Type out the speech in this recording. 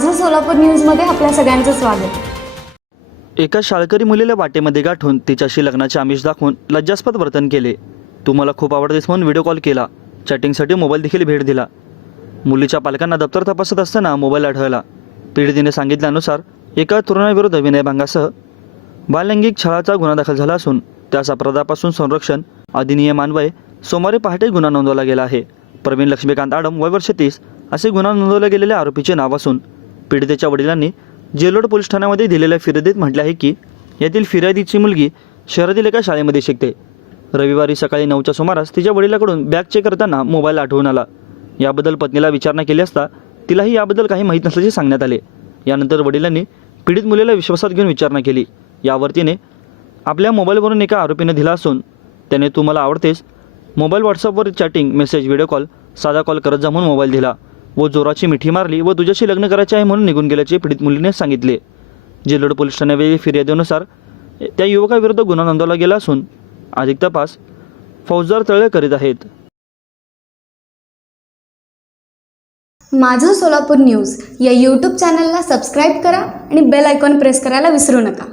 माझं सोलापूर न्यूजमध्ये आपल्या सगळ्यांचं स्वागत. एका शाळकरी मुलीला वाटेमध्ये गाठून तिच्याशी लग्नाचे आमिष दाखवून लज्जास्पद वर्तन केले. तुम्हाला खूप आवडतेस म्हणून व्हिडिओ कॉल केला. चॅटिंगसाठी मोबाईल देखील भेट दिला. मुलीच्या पालकांना दप्तर तपासत असताना मोबाईल आढळला. पीडितेने सांगितल्यानुसार एका तरुणाविरुद्ध विनयभंगासह बाललैंगिक छळाचा गुन्हा दाखल झाला असून त्यास अपराधापासून संरक्षण अधिनियमान्वये सोमवारी पहाटे गुन्हा नोंदवला गेला आहे. प्रवीण लक्ष्मीकांत आडम, वय वर्ष 30 असे गुन्हा नोंदवले गेलेल्या आरोपीचे नाव असून पीडितेच्या वडिलांनी जेलोड पोलीस ठाण्यामध्ये दिलेल्या फिर्यादीत म्हटले आहे की यातील फिर्यादीची मुलगी शहरातील एका शाळेमध्ये शिकते. रविवारी सकाळी 9च्या सुमारास तिच्या वडिलांकडून बॅग चेक करताना मोबाईल आढळून आला. याबद्दल पत्नीला विचारणा केली असता तिलाही याबद्दल काही माहीत नसल्याचे सांगण्यात आले. यानंतर वडिलांनी पीडित मुलीला विश्वासात घेऊन विचारणा केली. यावर तिने आपल्या मोबाईलवरून एका आरोपीने दिला असून त्याने "तू मला आवडतेस" मोबाईल व्हॉट्सअपवर चॅटिंग मेसेज व्हिडिओ कॉल साधा कॉल करत जा म्हणून मोबाईल दिला व जोराची मिठी मारली व तुझ्याशी लग्न करायचे आहे म्हणून निघून गेल्याचे पीडित मुलीने सांगितले. जेलोड पोलीस ठाण्यातील फिर्यादीनुसार त्या युवकाविरुद्ध गुन्हा नोंदवला गेला असून अधिक तपास फौजदार तळे करीत आहेत. माझं सोलापूर न्यूज या यूट्यूब चॅनलला सबस्क्राईब करा आणि बेल आयकॉन प्रेस करायला विसरू नका.